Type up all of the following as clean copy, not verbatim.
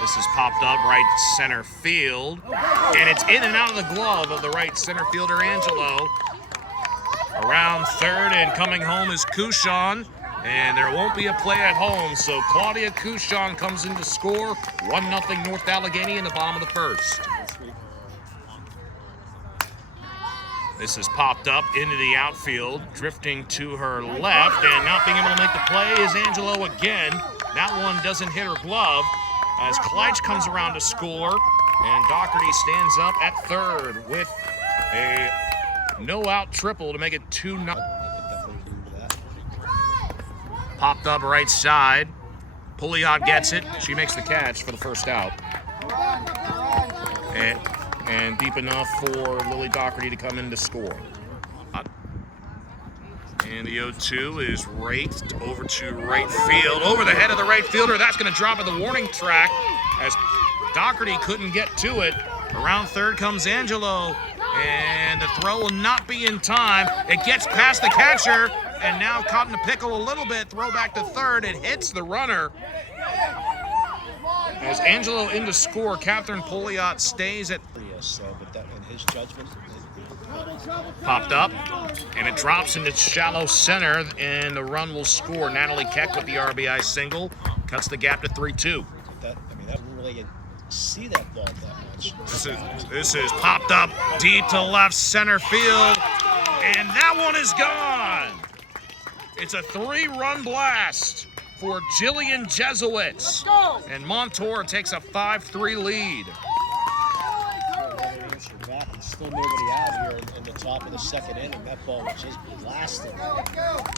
This is popped up right center field, and it's in and out of the glove of the right center fielder, Angelo. Around third, and coming home is Couchon, and there won't be a play at home, so Claudia Couchon comes in to score. 1-0 North Allegheny in the bottom of the first. This is popped up into the outfield, drifting to her left, and not being able to make the play is Angelo again. That one doesn't hit her glove as Kleitsch comes around to score, and Doherty stands up at third with a no-out triple to make it 2-0. Popped up right side. Pouliot gets it. She makes the catch for the first out. And deep enough for Lily Doherty to come in to score. And the 0-2 is raked over to right field. Over the head of the right fielder. That's going to drop at the warning track as Doherty couldn't get to it. Around third comes Angelo. And the throw will not be in time. It gets past the catcher. And now caught in the pickle a little bit. Throw back to third. It hits the runner. As Angelo in to score, Catherine Pouliot stays at... but that in his judgment... Popped up, and it drops into shallow center, and the run will score. Natalie Keck with the RBI single. Cuts the gap to 3-2. That didn't really see that ball that much. This is popped up deep to left center field, and that one is gone. It's a 3-run blast for Jillian Jesuits, and Montour takes a 5-3 lead. Still nobody out here in the top of the second inning. That ball was just blasted.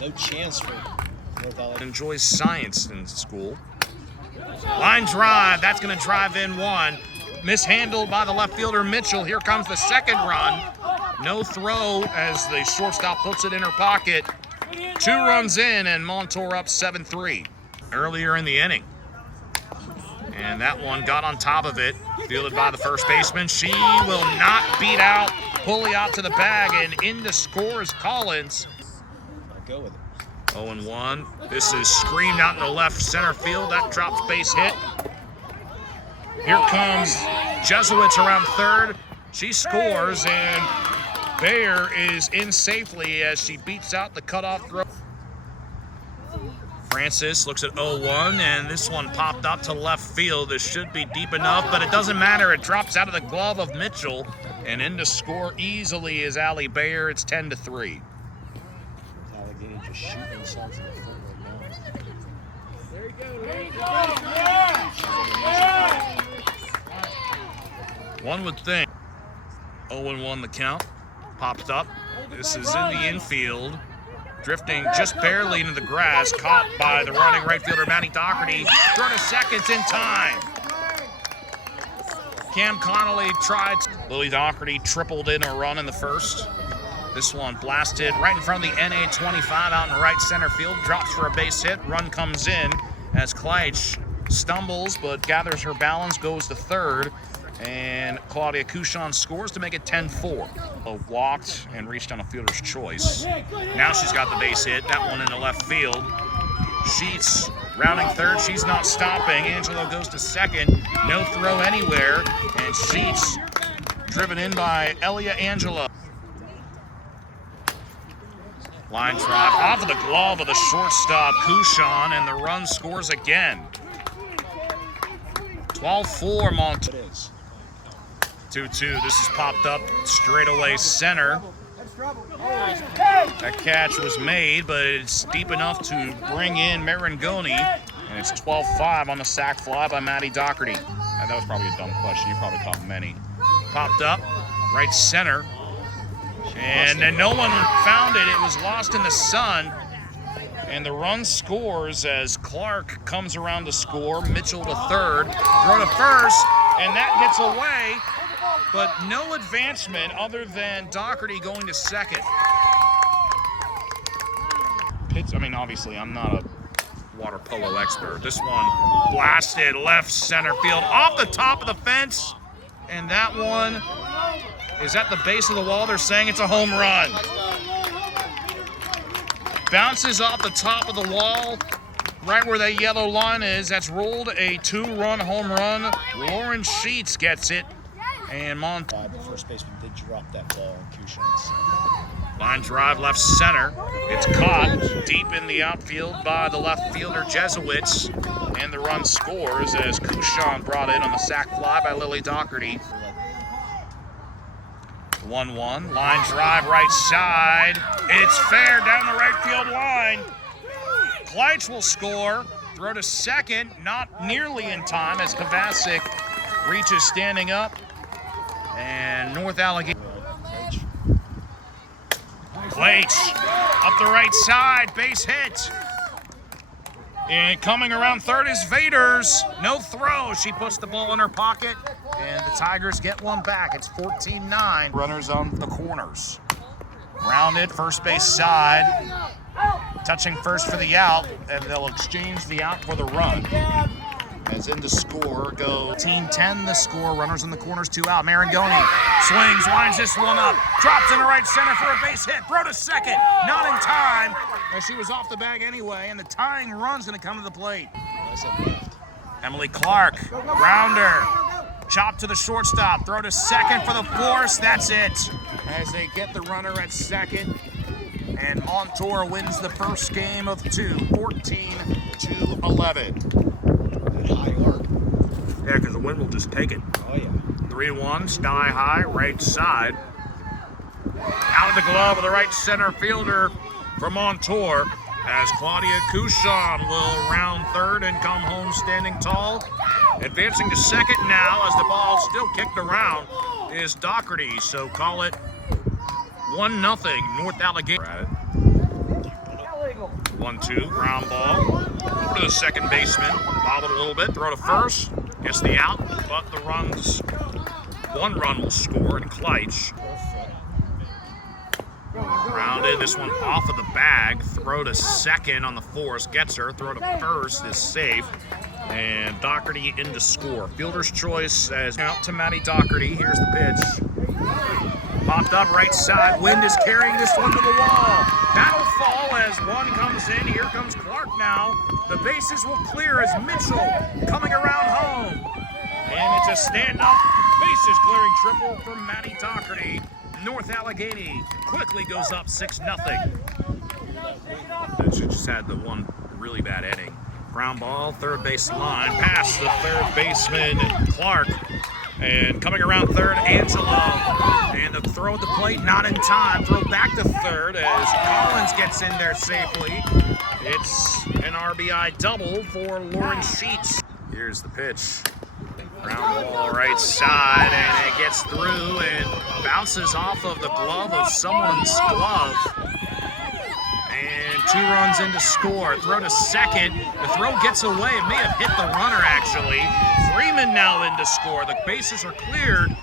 No chance for North Allegheny. Enjoys science in school. Line drive, that's going to drive in one. Mishandled by the left fielder Mitchell. Here comes the second run. No throw as the shortstop puts it in her pocket. 2 runs in, and Montour up 7-3 earlier in the inning. And that one got on top of it, fielded by the first baseman. She will not beat out Pouliot to the bag, and in to score is Collins. I'll go with it. 0-1. This is screamed out in the left center field. That drops base hit. Here comes Jesuits around third. She scores, and Bayer is in safely as she beats out the cutoff throw. Francis looks at 0-1, and this one popped up to left field. This should be deep enough, but it doesn't matter. It drops out of the glove of Mitchell, and in to score easily is Allie Bayer. It's 10-3. Allegheny just shooting themselves in the foot right now. There you go, there you go. Yeah. One would think 0-1 the count. Popped up. This is in the infield. Drifting just barely into the grass, caught by the running right fielder, Maddie Doherty. Throw to second's in time. Cam Connolly tried. Lily Doherty tripled in a run in the first. This one blasted right in front of the NA 25 out in right center field. Drops for a base hit. Run comes in as Kleitsch stumbles but gathers her balance, goes to third. And Claudia Couchon scores to make it 10-4. Walked and reached on a fielder's choice. Now she's got the base hit. That one in the left field. Sheets rounding third. She's not stopping. Angelo goes to second. No throw anywhere. And Sheets driven in by Elia Angelo. Line drive off of the glove of the shortstop, Couchon, and the run scores again. 12-4 Montour. 2-2. This is popped up straightaway center. That catch was made, but it's deep enough to bring in Marangoni, and it's 12-5 on the sac fly by Maddie Doherty. That was probably a dumb question. You probably caught many. Popped up right center, and then no one found it. It was lost in the sun, and the run scores as Clark comes around to score. Mitchell to third, throw to first, and that gets away. But no advancement other than Doherty going to second. Obviously, I'm not a water polo expert. This one blasted left center field off the top of the fence. And that one is at the base of the wall. They're saying it's a home run. Bounces off the top of the wall right where the yellow line is. That's rolled a 2-run home run. Lauren Sheets gets it. And Montour. The first baseman did drop that ball in Couchon's. Line drive left center. It's caught deep in the outfield by the left fielder Jesuits. And the run scores as Couchon brought in on the sac fly by Lily Doherty. 1-1. Line drive right side. It's fair down the right field line. Kleitz will score. Throw to second. Not nearly in time as Kovacic reaches standing up. And North Allegheny. Kleitz up the right side. Base hit. And coming around third is Vaders. No throw. She puts the ball in her pocket. And the Tigers get one back. It's 14-9. Runners on the corners. Rounded, first base side. Touching first for the out. And they'll exchange the out for the run. As in to score go Team 10 the score. Runners in the corners, 2 out. Marangoni swings, lines this one up. Drops into right center for a base hit. Throw to second. Not in time. As she was off the bag anyway. And the tying run's going to come to the plate. Emily Clark, grounder. Chop to the shortstop. Throw to second for the force. That's it. As they get the runner at second. And Montour wins the first game of 2, 14-11. High arc. Yeah, because the wind will just take it. Oh, yeah. 3-1, sky high, right side. Out of the glove of the right center fielder for Montour. As Claudia Couchon will round third and come home standing tall. Advancing to second now as the ball still kicked around is Doherty. So call it 1-0 North Allegheny. 1-2, ground ball. Over to the second baseman. Bobbled a little bit, throw to first. Gets the out, but the runs. 1 run will score, and Kleitz. Rounded, this one off of the bag. Throw to second on the force. Gets her. Throw to first is safe. And Doherty in to score. Fielder's choice as out to Maddie Doherty. Here's the pitch. Popped up right side. Wind is carrying this one to the wall. That'll fall as one comes in. Here comes Clark now. The bases will clear as Mitchell coming around home. And it's a stand-up bases clearing triple for Maddie Doherty. North Allegheny quickly goes up 6-0. She just had the one really bad inning. Ground ball, third base line, past the third baseman, Clark. And coming around third, Angelo. And the throw at the plate, not in time. Throw back to third as Collins gets in there safely. It's an RBI double for Lauren Sheets. Here's the pitch. Ground ball right side, and it gets through and bounces off of the glove of someone's glove. And 2 runs in to score. Throw to second. The throw gets away. It may have hit the runner, actually. Freeman now in to score. The bases are cleared.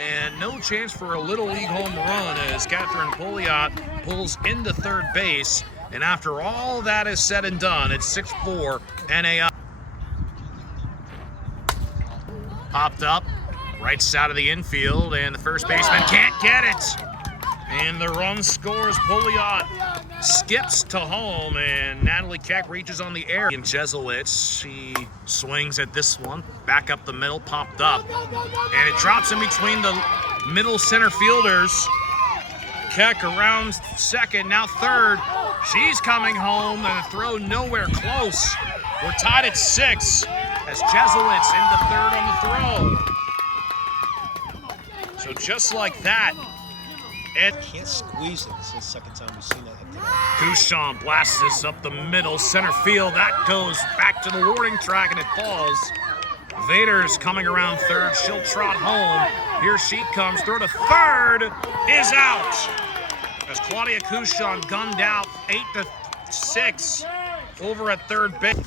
And no chance for a Little League home run as Catherine Pouliot pulls into third base. And after all that is said and done, it's 6-4 NAI. Popped up, right side of the infield, and the first baseman can't get it. And the run scores. Pouliot skips to home, and Natalie Keck reaches on the air. And Jesuits, she swings at this one, back up the middle, popped up, and it drops in between the middle center fielders. Keck around second, now third. She's coming home, and a throw nowhere close. We're tied at 6 as Jesuits into third on the throw. So just like that, it Can't squeeze it. This is the second time we've seen that. Couchon blasts this up the middle, center field. That goes back to the warning track, and it falls. Vaders coming around third. She'll trot home. Here she comes. Throw to third is out. As Claudia Couchon gunned out 8-6 over at third base.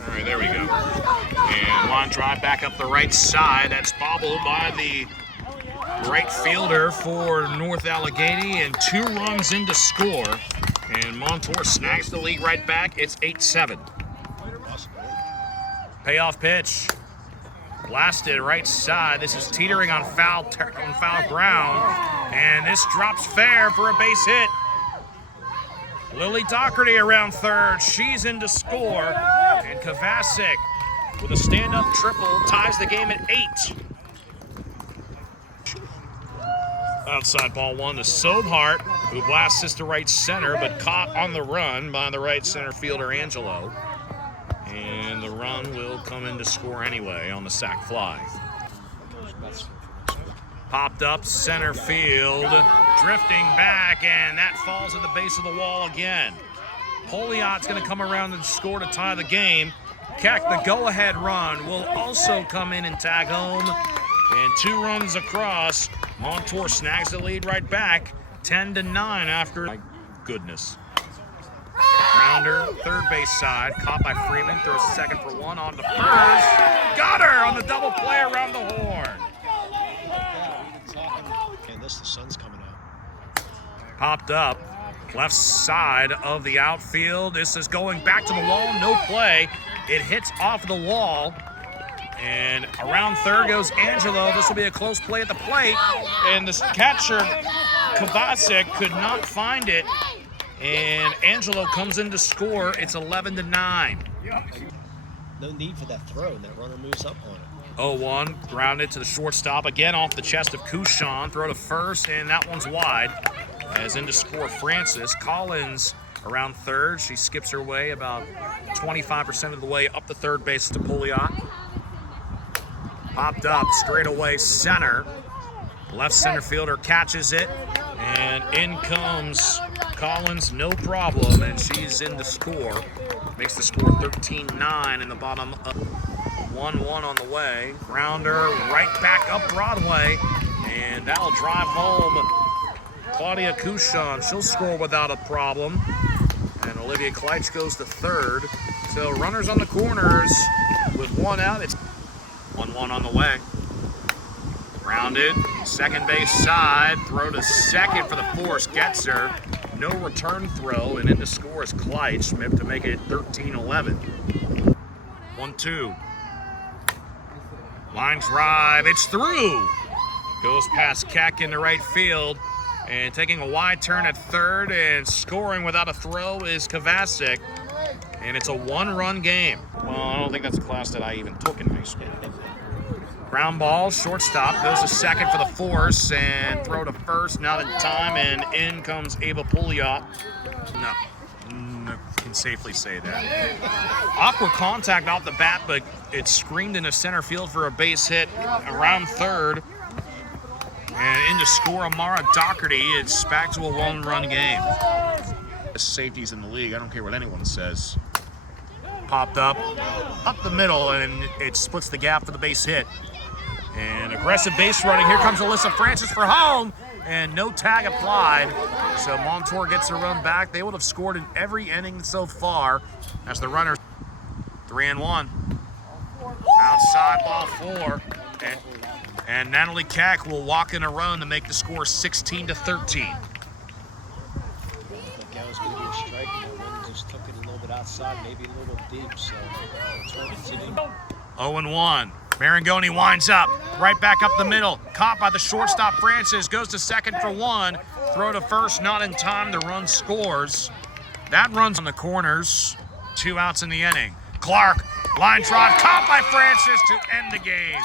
All right, there we go. And line drive back up the right side. That's bobbled by the right fielder for North Allegheny, and 2 runs in to score. And Montour snags the lead right back. It's 8-7. Payoff pitch. Blasted right side. This is teetering on foul ground. And this drops fair for a base hit. Lily Doherty around third. She's in to score. And Kovacic with a stand-up triple ties the game at 8. Outside ball one to Sobhart, who blasts this to right center, but caught on the run by the right center fielder Angelo. And the run will come in to score anyway on the sac fly. Popped up center field, drifting back, and that falls at the base of the wall again. Poliot's going to come around and score to tie the game. Keck, the go-ahead run, will also come in and tag home. And 2 runs across. Montour snags the lead right back, 10-9 after. My goodness. Grounder, third base side, caught by Freeman, throws second for 1 on the first. Got her on the double play around the horn. And the sun's coming out. Popped up, left side of the outfield. This is going back to the wall, no play. It hits off the wall. And around third goes Angelo. This will be a close play at the plate. And the catcher, Kovacic, could not find it. And Angelo comes in to score. It's 11-9. No need for that throw, and that runner moves up on it. 0-1, grounded to the shortstop. Again off the chest of Couchon. Throw to first, and that one's wide. As in to score Francis. Collins around third. She skips her way about 25% of the way up the third base to Poliot. Popped up, straight away center. Left center fielder catches it, and in comes Collins, no problem, and she's in to score. Makes the score 13-9 in the bottom of 1-1 on the way. Grounder right back up Broadway, and that'll drive home Claudia Couchon. She'll score without a problem, and Olivia Kleitsch goes to third. So runners on the corners with 1 out. It's 1-1 on the way. Grounded, second base side, throw to second for the force, gets her. No return throw, and in to score is Kleitsch to make it 13-11. 1-2. Line drive, it's through. Goes past Keck into right field, and taking a wide turn at third and scoring without a throw is Kovacic. And it's a 1-run game. Well, I don't think that's a class that I even took in high school. Ground ball, shortstop, goes to second for the force, and throw to first, not in time, and in comes Ava Pouliot. No, can safely say that. Awkward contact off the bat, but it's screamed into center field for a base hit around third. And in to score Amara Doherty. It's back to a 1-run game. Safeties in the league, I don't care what anyone says. Popped up the middle, and it splits the gap for the base hit. And aggressive base running. Here comes Alyssa Francis for home, and no tag applied. So Montour gets a run back. They would have scored in every inning so far as the runners 3-1. Outside ball 4, and Natalie Keck will walk in a run to make the score 16-13. I think that was going to be a strike, and the wind just took it a little bit outside, maybe a little deep. So it's worth continuing. 0-1. Marangoni winds up, right back up the middle. Caught by the shortstop Francis, goes to second for 1. Throw to first, not in time. The run scores. That runs on the corners. 2 outs in the inning. Clark, line drive, caught by Francis to end the game.